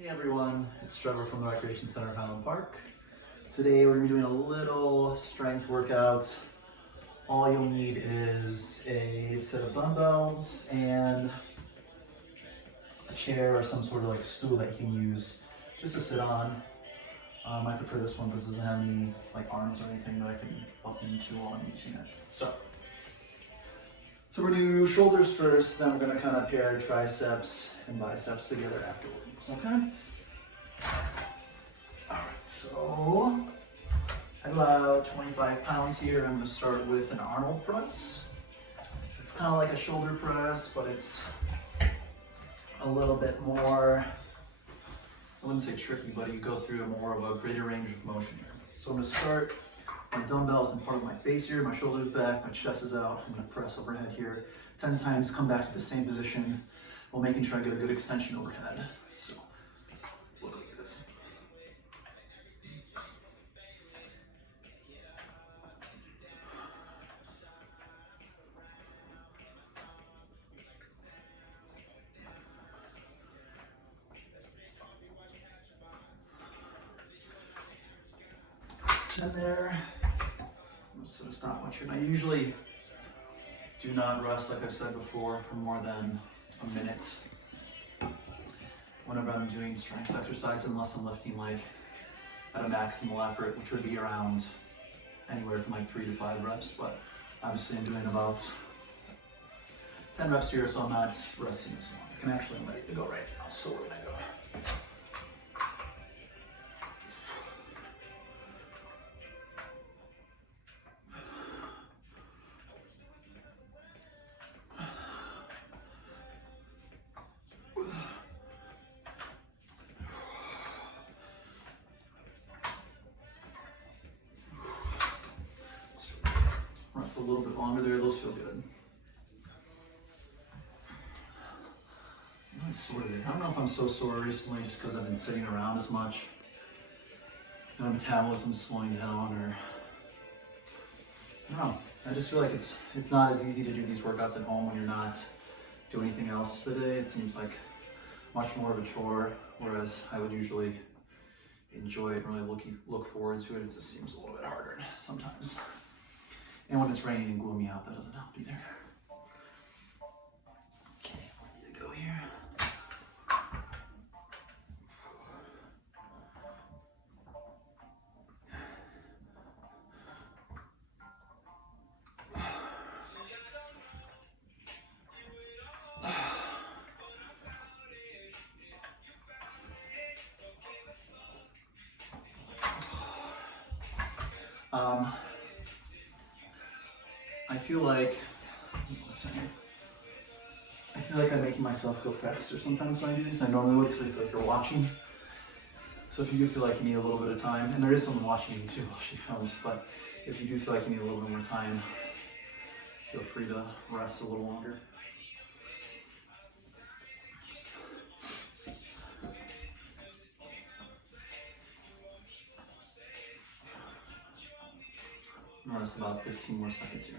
Hey everyone, it's Trevor from the Recreation Center of Highland Park. Today we're going to be doing a little strength workout. All you'll need is a set of dumbbells and a chair or some sort of like stool that you can use just to sit on. I prefer this one because it doesn't have any like arms or anything that I can bump into while I'm using it. So we're going to do shoulders first, then we're going to kind of pair triceps and biceps together afterwards. Okay? Alright, so I have about 25 pounds here. I'm going to start with an Arnold Press. It's kind of like a shoulder press, but it's a little bit more, I wouldn't say tricky, but you go through more of a greater range of motion here. So I'm going to start my dumbbells in front of my face here, my shoulders back, my chest is out. I'm going to press overhead here 10 times, come back to the same position while making sure I get a good extension overhead. So look like this. Sit there. I'm just going to stopwatch here. And I usually do not rest, like I've said before, for more than a minute whenever I'm doing strength exercise, unless I'm lifting like at a maximal effort, which would be around anywhere from like 3 to 5 reps. But obviously I'm doing about 10 reps here, so I'm not resting this long. I can actually, I'm ready to go right now, so we're gonna go. Rest a little bit longer there, those feel good. I'm really sore today. I don't know if I'm so sore recently just because I've been sitting around as much and my metabolism's slowing down, or I don't know. I just feel like it's not as easy to do these workouts at home when you're not doing anything else today. It seems like much more of a chore, whereas I would usually enjoy it and really look forward to it. It just seems a little bit harder sometimes. And when it's raining and gloomy out, that doesn't help either. Okay, ready to go here. I feel like I'm making myself go faster sometimes when I do these. I normally would because I feel like you're watching. So if you do feel like you need a little bit of time, and there is someone watching you too while she films, but if you do feel like you need a little bit more time, feel free to rest a little longer. I'm gonna rest about 15 more seconds here.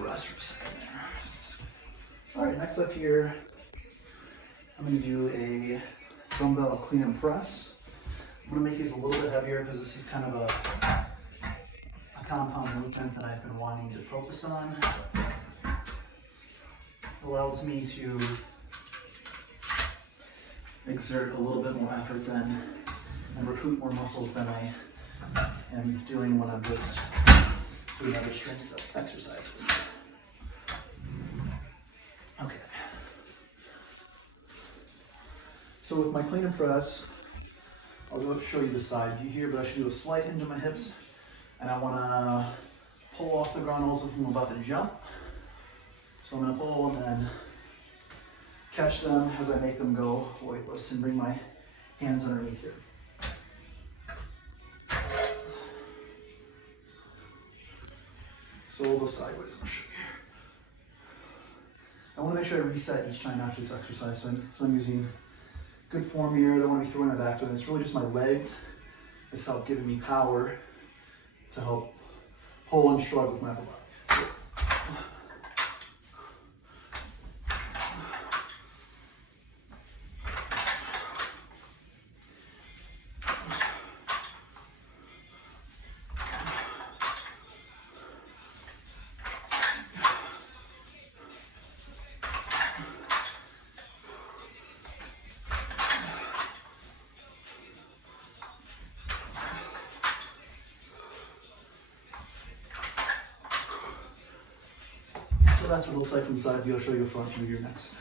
Rest for a second there. Alright, next up here, I'm going to do a dumbbell clean and press. I'm going to make these a little bit heavier because this is kind of a compound movement that I've been wanting to focus on. It allows me to exert a little bit more effort than and recruit more muscles than I am doing when I'm just doing other strength exercises. Okay. So with my clean and press, I'll go show you the side view here, but I should do a slight hinge on my hips, and I want to pull off the ground also from about to jump. So I'm going to pull and then catch them as I make them go weightless and bring my hands underneath here. So we'll go sideways. I'll show you. I want to make sure I reset each time after this exercise. So I'm using good form here. I don't want to be throwing my back to it. It's really just my legs. It's help giving me power to help pull and shrug with my upper body. So that's what it looks like from side view. I'll show you a front view here next.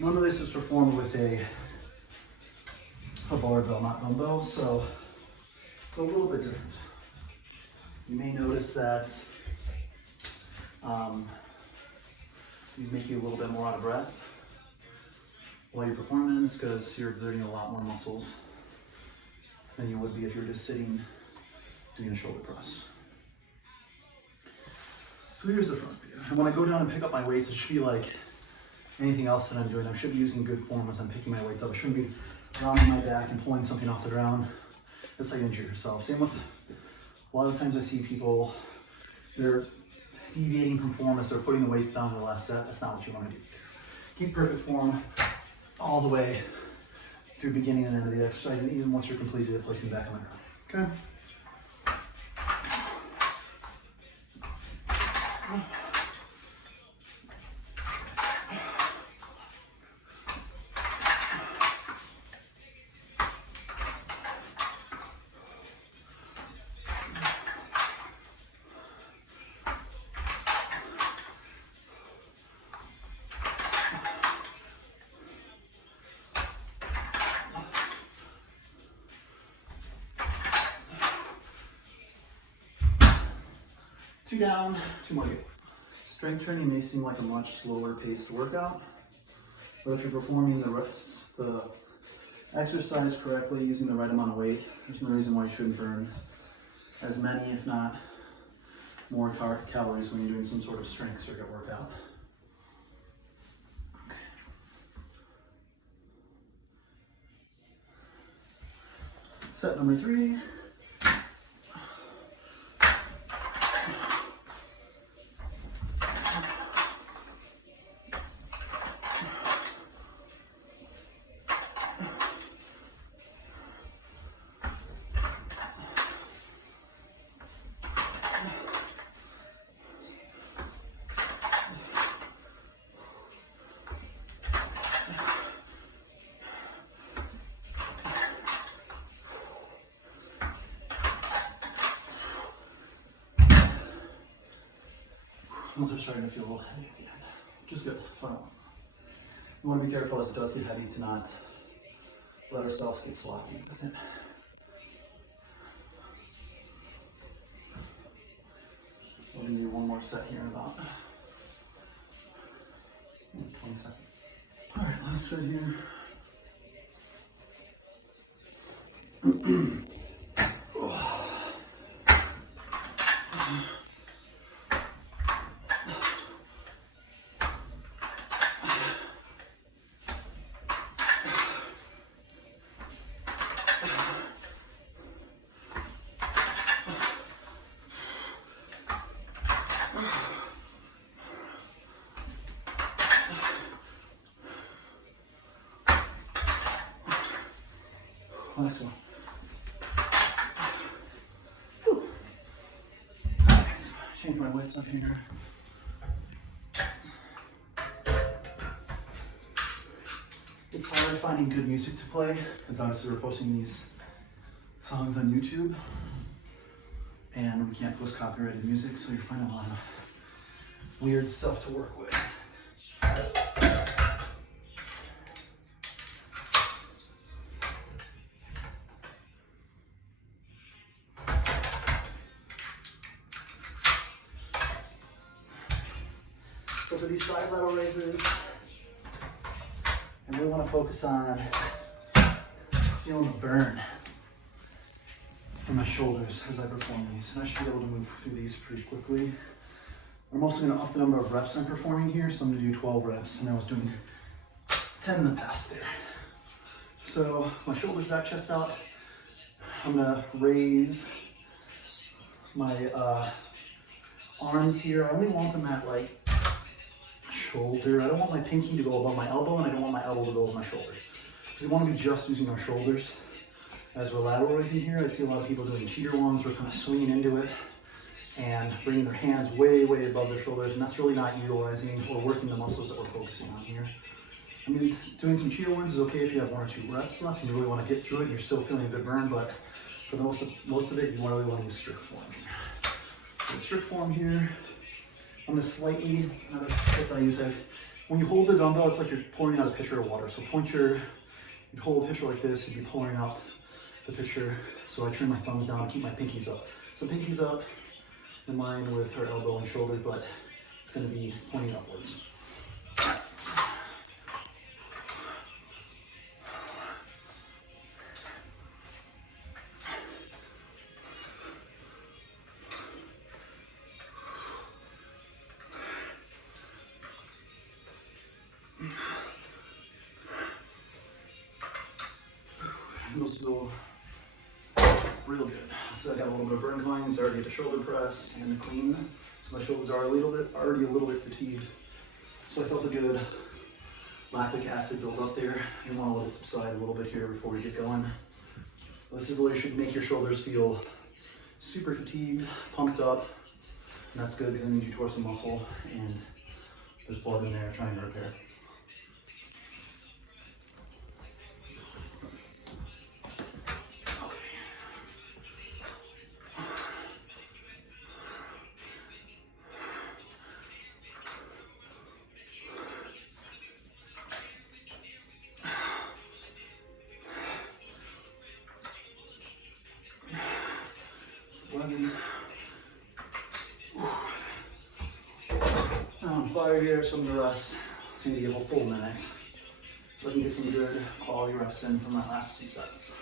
Normally this is performed with a barbell, not dumbbell, so it's a little bit different. You may notice that these make you a little bit more out of breath while you're performing this because you're exerting a lot more muscles than you would be if you were just sitting doing a shoulder press. So here's the front view. And when I go down and pick up my weights, it should be like anything else that I'm doing. I should be using good form as I'm picking my weights up. I shouldn't be rounding my back and pulling something off the ground. That's how you injure yourself. Same with, a lot of times I see people, they're deviating from form as they're putting the weights down to the last set. That's not what you want to do. Keep perfect form all the way through beginning and end of the exercise, and even once you're completed it, placing back on the ground. Okay? Two down, two more to go. Strength training may seem like a much slower paced workout, but if you're performing the exercise correctly, using the right amount of weight, there's no reason why you shouldn't burn as many, if not more calories when you're doing some sort of strength circuit workout. Set number 3. Once we're starting to feel a little heavy at the end, which is good. That's what I want. We want to be careful as it does get heavy to not let ourselves get sloppy with it. We're going to do one more set here in about 20 seconds. All right, last set here. Last one. Whew. Change my weights up here. It's hard finding good music to play because obviously we're posting these songs on YouTube and we can't post copyrighted music, so you're finding a lot of weird stuff to work with. So for these side lateral raises, I really want to focus on feeling the burn in my shoulders as I perform these. And I should be able to move through these pretty quickly. I'm also going to up the number of reps I'm performing here, so I'm going to do 12 reps, and I was doing 10 in the past there. So my shoulders back, chest out. I'm going to raise my arms here. I only want them at like shoulder. I don't want my pinky to go above my elbow, and I don't want my elbow to go over my shoulder. Because we want to be just using our shoulders as we're lateral raising here. I see a lot of people doing cheater ones. We're kind of swinging into it and bringing their hands way, way above their shoulders, and that's really not utilizing or working the muscles that we're focusing on here. I mean, doing some cheater ones is okay if you have 1 or 2 reps left and you really want to get through it and you're still feeling a good burn, but for the most of it, you really want to use strict form here. So strict form here, I'm going to slightly, another tip I use, when you hold the dumbbell, it's like you're pouring out a pitcher of water. So you'd hold a pitcher like this, you'd be pouring out the pitcher. So I turn my thumbs down and keep my pinkies up. So pinkies up, in line with her elbow and shoulder, but it's going to be pointing upwards. Those feel real good. So I got a little bit of burn lines, already the shoulder press and the clean. So my shoulders are already a little bit fatigued. So I felt a good lactic acid build up there. You want to let it subside a little bit here before we get going. This really should make your shoulders feel super fatigued, pumped up, and that's good because it means you tore some muscle and there's blood in there trying to repair. Now I'm on fire here, so I'm going to rest maybe a full minute so I can get some good quality reps in from that last 2 sets.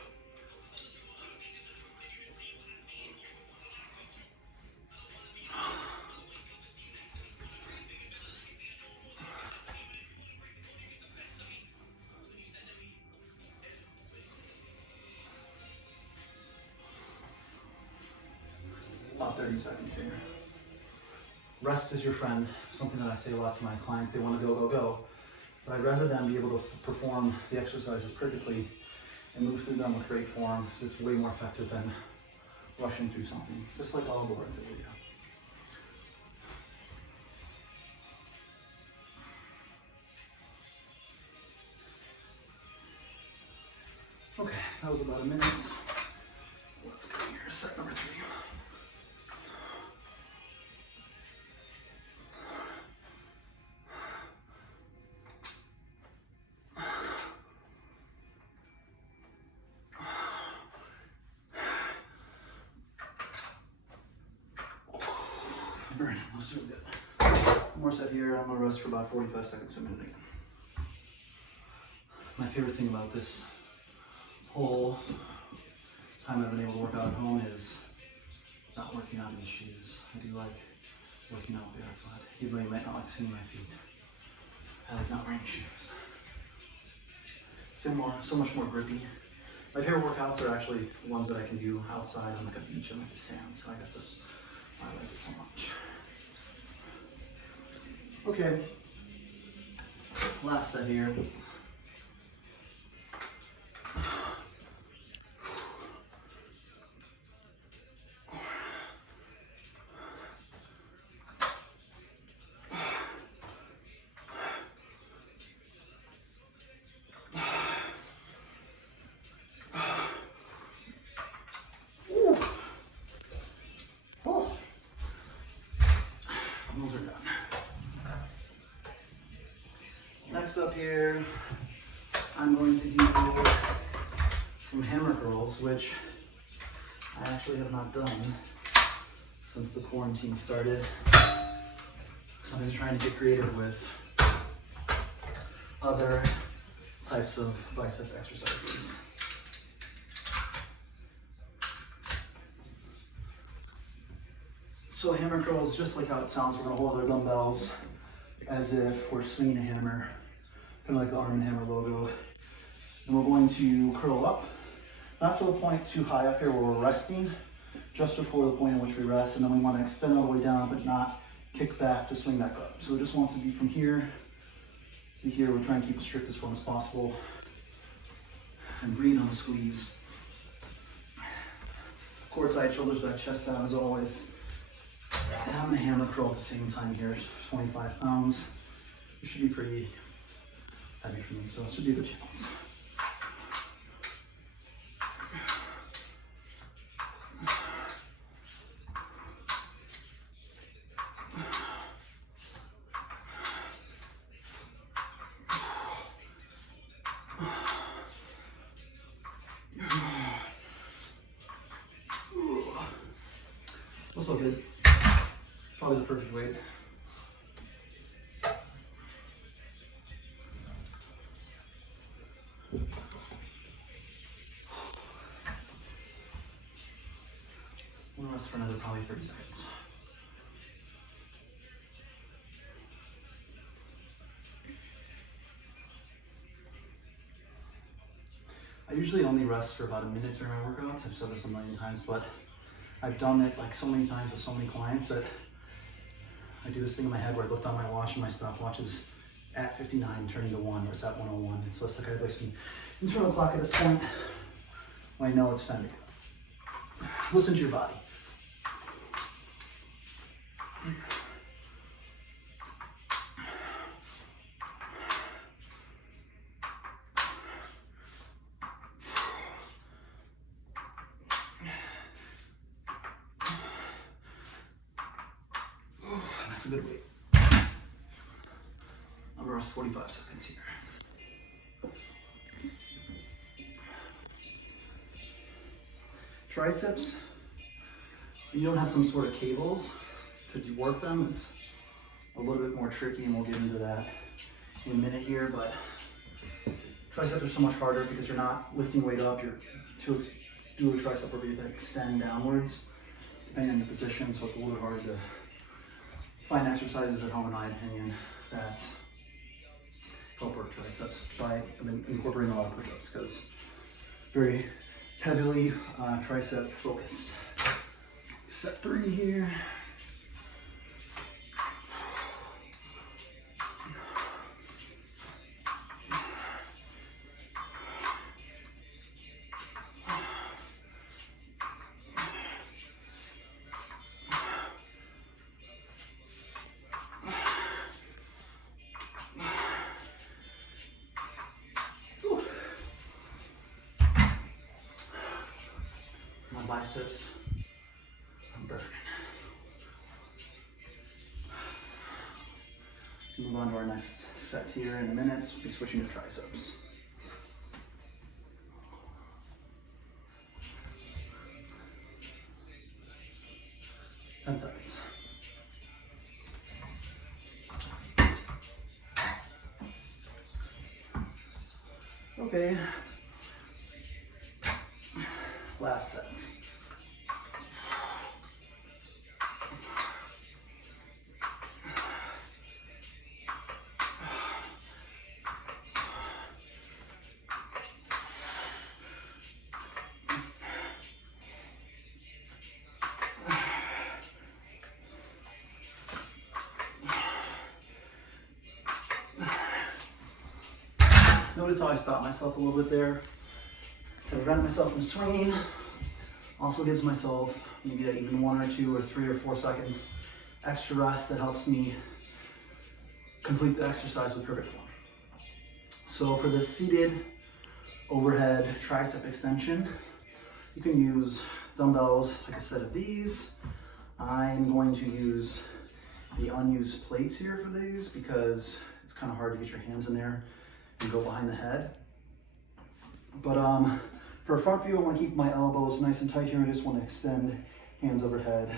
About 30 seconds here. Rest is your friend, something that I say a lot to my clients. They want to go, go, go. But I'd rather them be able to perform the exercises perfectly and move through them with great form, because it's way more effective than rushing through something, just like all the work that we do. Okay, that was about a minute. Let's go here, set number 3. Burning, let's do it. One more set here. I'm gonna rest for about 45 seconds to a minute again. My favorite thing about this whole time I've been able to work out at home is not working out in shoes. I do like working out barefoot, even though you might not like seeing my feet. I like not wearing shoes. So much more grippy. My favorite workouts are actually ones that I can do outside on like a beach and like the sand, so I guess that's why I like it so much. Okay, last set here. Those are done. Next up here, I'm going to do some hammer curls, which I actually have not done since the quarantine started. So I'm just trying to get creative with other types of bicep exercises. So So a hammer curl is just like how it sounds. We're gonna hold our dumbbells as if we're swinging a hammer, kind of like the Arm & Hammer logo. And we're going to curl up, not to a point too high up here where we're resting, just before the point in which we rest, and then we want to extend all the way down, but not kick back to swing back up. So it just wants to be from here to here. We're trying to keep a strict form as possible. And breathe on the squeeze. Core tight, shoulders back, chest down as always. And I'm gonna hammer curl at the same time here, 25 pounds. It should be pretty heavy for me, so it should be a good challenge. That's all good. Probably the perfect weight. We'll rest for another probably 30 seconds. I usually only rest for about a minute during my workouts. I've said this a million times, but I've done it like so many times with so many clients that I do this thing in my head where I look down my watch and my stopwatch is at 59 turning to 1, or it's at 101. So it's like I have like some internal clock at this point when I know it's time to go. Listen to your body. That's a good weight. I'm gonna rest 45 seconds here. Triceps, if you don't have some sort of cables to work them, it's a little bit more tricky, and we'll get into that in a minute here, but triceps are so much harder because you're not lifting weight up. You're to do a tricep where you extend downwards, depending on your position, so it's a little bit harder to find exercises at home, in my opinion, that help work triceps by incorporating a lot of push-ups, because very heavily tricep focused. Set 3 here. My biceps, I'm burning. Move on to our next set here in a minute. We'll be switching to triceps. Ten seconds. Okay. Last set. Notice how I stop myself a little bit there to prevent myself from swinging. Also gives myself maybe even 1 or 2 or 3 or 4 seconds extra rest that helps me complete the exercise with perfect form. So for this seated overhead tricep extension, you can use dumbbells, like a set of these. I'm going to use the unused plates here for these because it's kind of hard to get your hands in there and go behind the head. But for a front view, I want to keep my elbows nice and tight here. I just want to extend hands overhead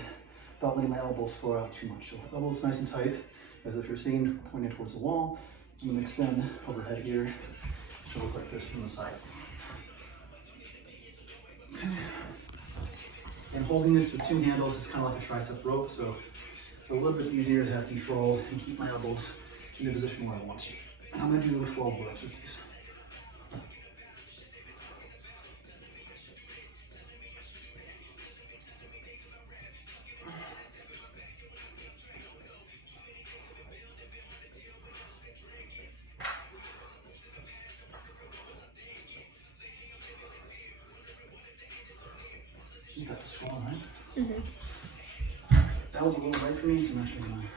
without letting my elbows float out too much. So elbows nice and tight, as if you're seeing, pointing towards the wall. I'm going to extend overhead here. Should look like this from the side. Okay. And holding this with 2 handles is kind of like a tricep rope, so it's a little bit easier to have control and keep my elbows in the position where I want to. And I'm going to do 12 reps with these. You got this one, right? Mm-hmm. That was a little light for me, so I'm actually going to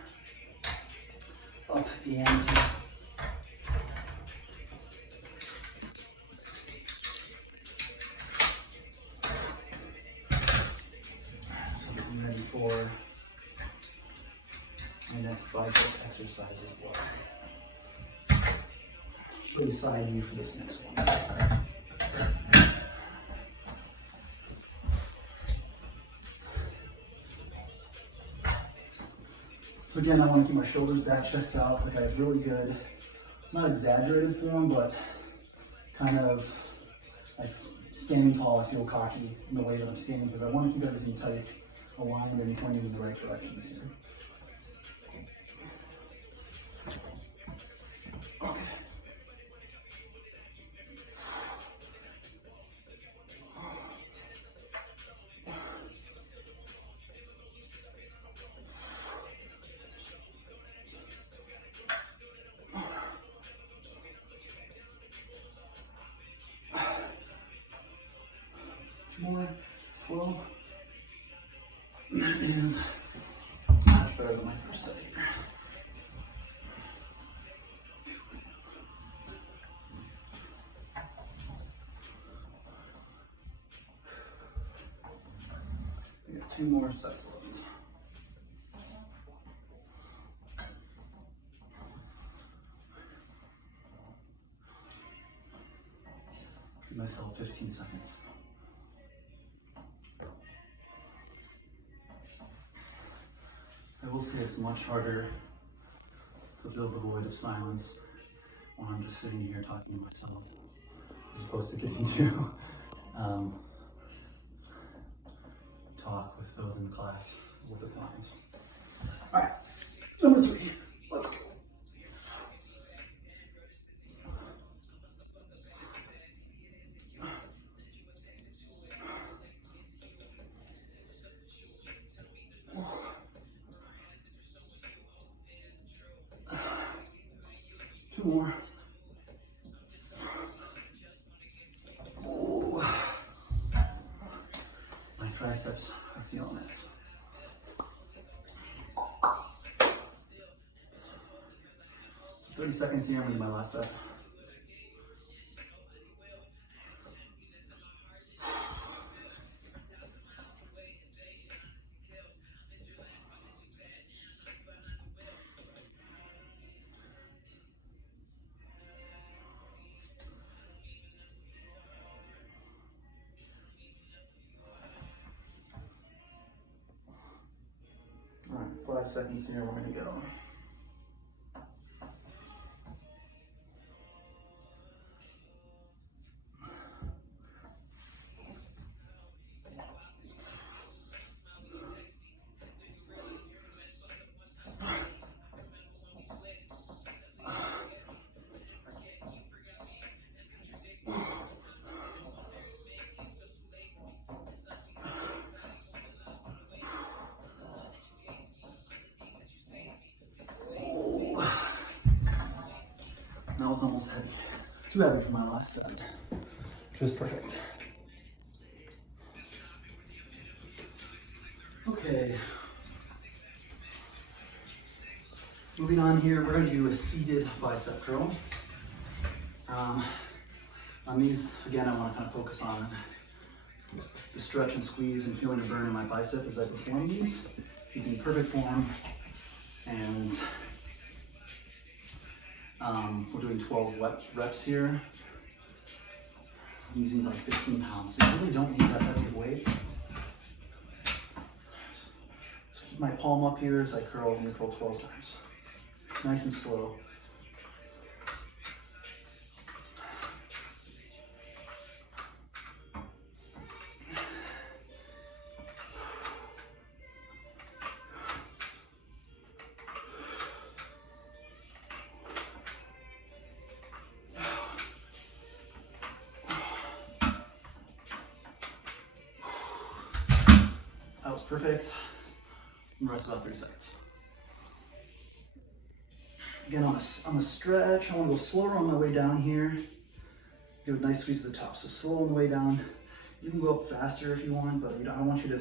up the ante. So getting ready for my next bicep exercise as well. Show you side view for this next one. So again, I want to keep my shoulders back, chest out, like I have really good, not exaggerated form, but kind of, standing tall, I feel cocky in the way that I'm standing, because I want to keep everything tight, aligned, and pointing in the right directions here. Okay. More, 12. That is much better than my first set here. We got 2 more sets left. Give myself 15 seconds. I will say it's much harder to fill the void of silence when I'm just sitting here talking to myself, as opposed to getting to talk with those in class with the clients. All right, number 3, let's go. Two more. Ooh. My triceps are feeling it. So 30 seconds here, I'm gonna do my last set. All right, 5 seconds here, we're gonna go. That was almost heavy. Too heavy for my last set, which was perfect. Okay. Moving on here, we're going to do a seated bicep curl. On these, again, I want to kind of focus on the stretch and squeeze and feeling a burn in my bicep as I perform these. Keeping perfect form. And we're doing 12 reps here. I'm using like 15 pounds, so you really don't need that heavy of weights. So keep my palm up here as I curl and curl 12 times. Nice and slow. Perfect. And rest about 3 seconds. Again, on the stretch, I want to go slower on my way down here. Give a nice squeeze at the top. So slow on the way down. You can go up faster if you want, but I want you to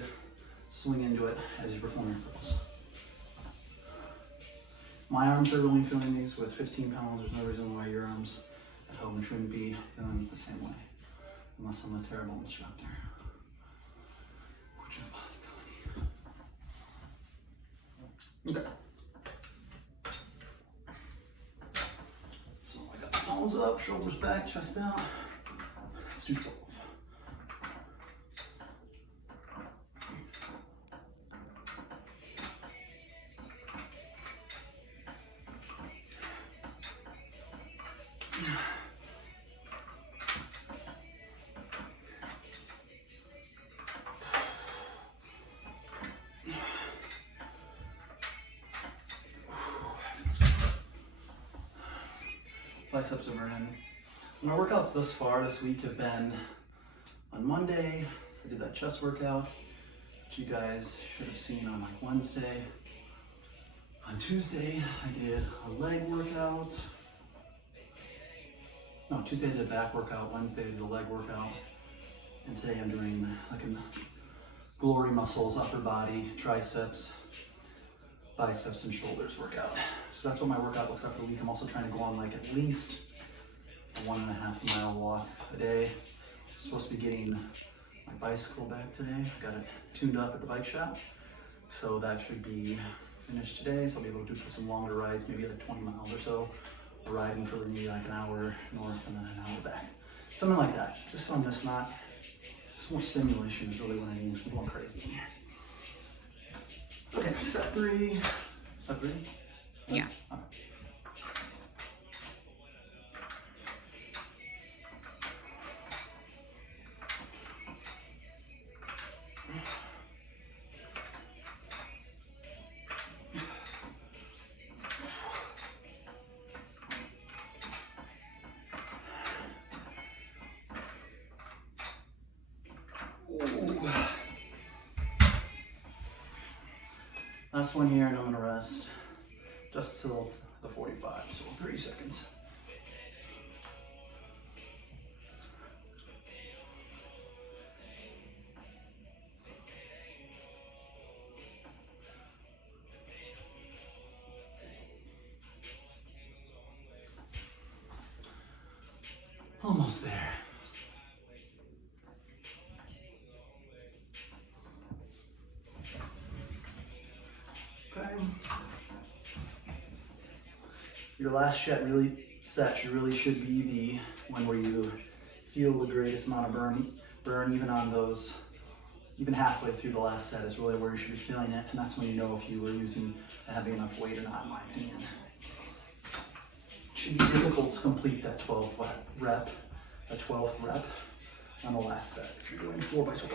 swing into it as you perform your curls. My arms are really feeling these with 15 pounds. There's no reason why your arms at home shouldn't be feeling the same way, unless I'm a terrible instructor, which is a possibility. Okay. So I got palms up, shoulders back, chest out. Let's do 12. Biceps are burning. My workouts thus far this week have been on Monday, I did that chest workout, which you guys should have seen on like Wednesday. On Tuesday, I did a leg workout. No, Tuesday I did a back workout, Wednesday I did a leg workout, and today I'm doing like a glory muscles, upper body, triceps, biceps, and shoulders workout. So that's what my workout looks like for the week. I'm also trying to go on like at least a 1.5 mile walk a day. I'm supposed to be getting my bicycle back today. I got it tuned up at the bike shop. So that should be finished today. So I'll be able to do some longer rides, maybe like 20 miles or so. Riding for maybe like an hour north and then an hour back. Something like that. Just so I'm just not, just more stimulation is really what I need. I'm going crazy in here. Okay, set 3. Set 3? Yeah. Okay. Last one here, and I'm gonna rest just till the 45, so 30 seconds. Almost there. Okay. Your last set really should be the one where you feel the greatest amount of burn even on those, even halfway through the last set is really where you should be feeling it, and that's when you know if you were using a heavy enough weight or not, in my opinion. It should be difficult to complete that 12th rep on the last set if you're doing 4x12.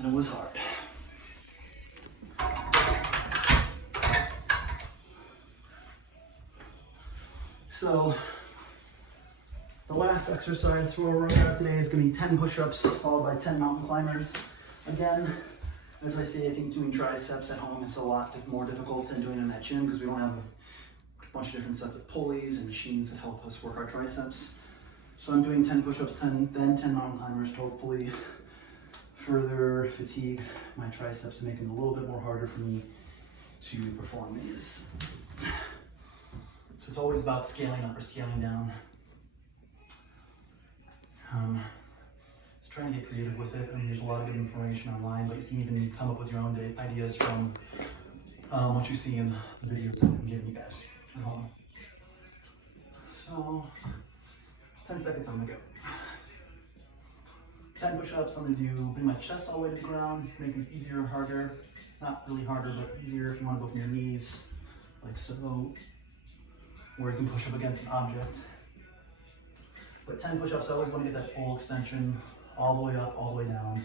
And it was hard. So the last exercise for our workout today is going to be 10 push-ups followed by 10 mountain climbers. Again, as I say, I think doing triceps at home is a lot more difficult than doing them at gym because we don't have a bunch of different sets of pulleys and machines that help us work our triceps. So I'm doing 10 push-ups, then 10 mountain climbers to hopefully further fatigue my triceps and make them a little bit more harder for me to perform these. So it's always about scaling up or scaling down. Just trying to get creative with it. I mean, there's a lot of good information online, but you can even come up with your own ideas from what you see in the videos that I'm giving you guys at home. So 10 seconds, I'm gonna go. 10 push-ups, I'm gonna do bring my chest all the way to the ground, make these easier or harder. Not really harder, but easier if you wanna go from your knees, like so. where you can push up against an object. But 10 push-ups, I always want to get that full extension all the way up, all the way down.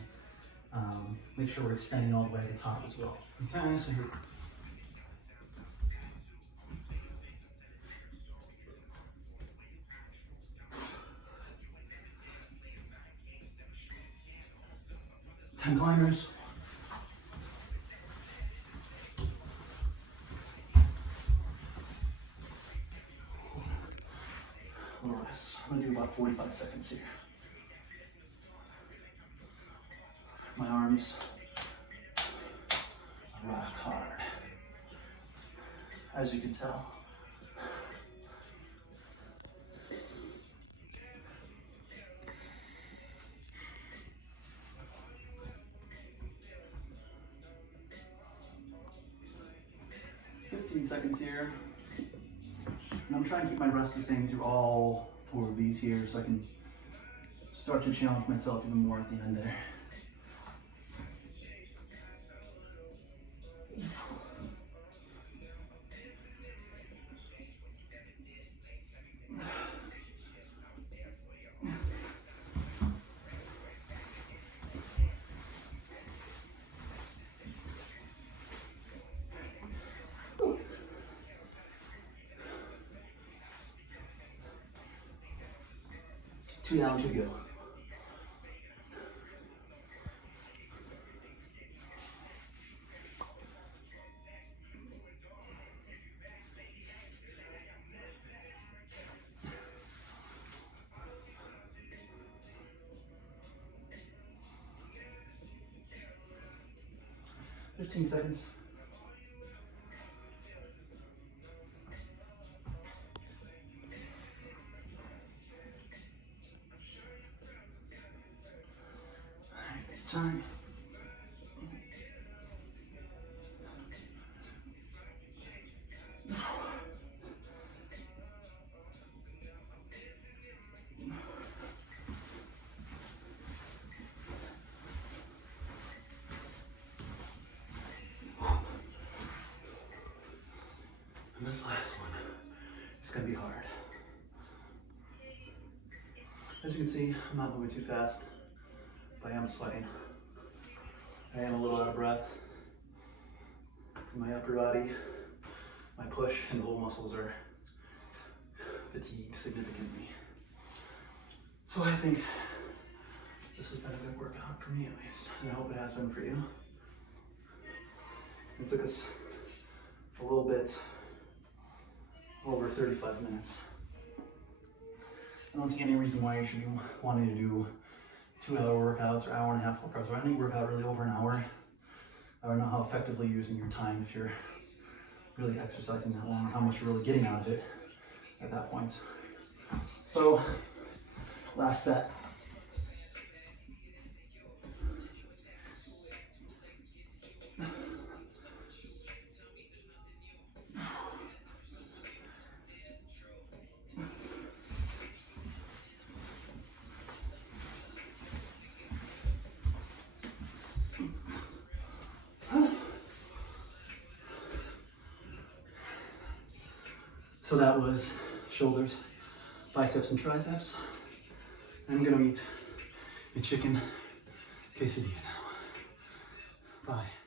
Make sure we're extending all the way at the top as well. Okay, so here. Ten climbers. A little rest. I'm gonna do about 45 seconds here. My arms rock hard, as you can tell. Seconds here. And I'm trying to keep my rest the same through all 4 of these here so I can start to challenge myself even more at the end there. Two down, 2 to go. Fifteen seconds. Time. And this last one is going to be hard. As you can see, I'm not moving too fast, but I am sweating. I am a little out of breath. My upper body, my push and low muscles are fatigued significantly. So I think this has been a good workout for me at least, and I hope it has been for you. It took us a little bit over 35 minutes. I don't see any reason why you should be wanting to do 2-hour workouts or hour and a half workouts or any workout really over an hour. I don't know how effectively you're using your time if you're really exercising that long, or how much you're really getting out of it at that point. So, last set. So that was shoulders, biceps, and triceps. I'm gonna eat a chicken quesadilla now. Bye.